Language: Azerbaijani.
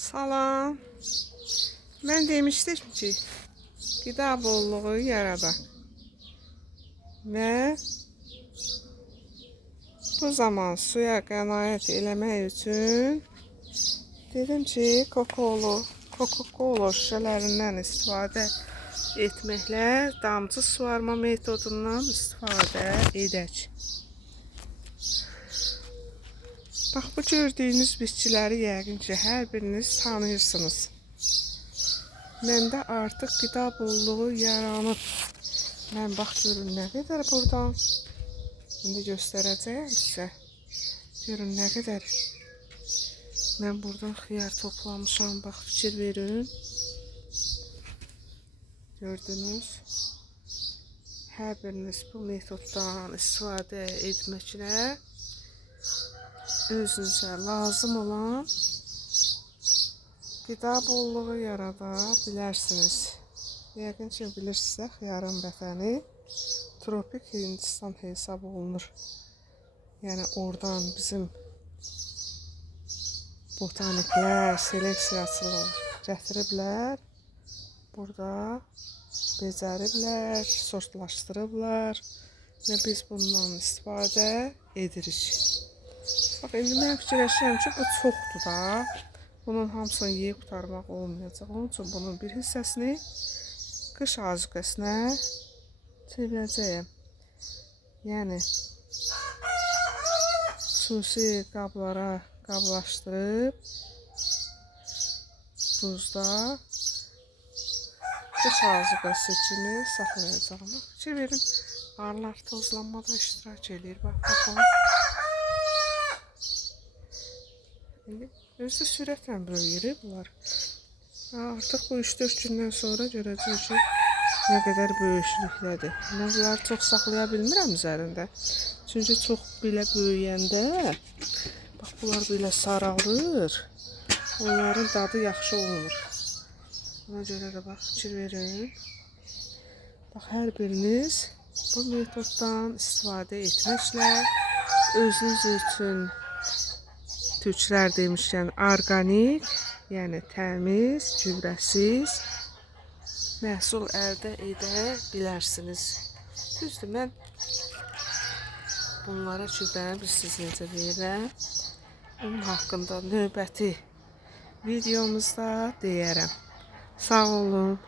Salam. Mən demişdim ki, qida bolluğu yaradar. Və bu zaman suya qənaət eləmək üçün dedim ki, Coca-Cola şüşələrindən istifadə etməklə damcı suvarma metodundan istifadə edək. Bax, bu gördüyünüz bitkiləri yəqin ki, hər biriniz tanıyırsınız. Məndə artıq qida bolluğu yaranıb. Mən bax, görün nə qədər buradan. İndi göstərəcəyəm sizə. Görün nə qədər. Mən buradan xiyar toplamışam. Bax, fikir verin. Gördünüz. Hər biriniz bu metoddan istifadə etməklə özünüzə lazım olan qida bolluğu yarada bilərsiniz. Yəqin ki, bilirsiniz, xiyarın vətəni tropik Hindistan hesab olunur. Yəni, oradan bizim botaniklər, seleksiyaçılar gətiriblər. Burada becəriblər, sortlaşdırıblar və biz bundan istifadə edirik. Bax, indi mən fikirləşirəm ki, bu çoxdur da. Bunun hamısını yeyib qutarmaq olmayacaq. Onun üçün bunun bir hissəsini qış azuqəsinə çevirəcəyəm. Yəni, xüsusi qablara qablaşdırıb duzda qış azuqəsi kimi saxlayacağım. Fikir verin, arılar tozlanmada iştirak edir. Baxın. Özü sürətlə böyüyür bunlar. Artıq bu 3-4 gündən sonra görəcək ki, nə qədər böyüklükdədir. Mən bunları çox saxlaya bilmirəm üzərində. Çünki çox belə böyüyəndə, bax, bunlar belə saralır. Onların dadı yaxşı olmur. Ona görə də bax, fikir verin. Bax, hər biriniz bu metoddan istifadə etməklə özünüz üçün türklər demişkən orqanik, yəni təmiz, gübrəsiz məhsul əldə edə bilərsiniz. Düzdür, mən bunlara gübrəni bilirsiniz necə verirəm. Onun haqqında növbəti videomuzda deyərəm. Sağ olun.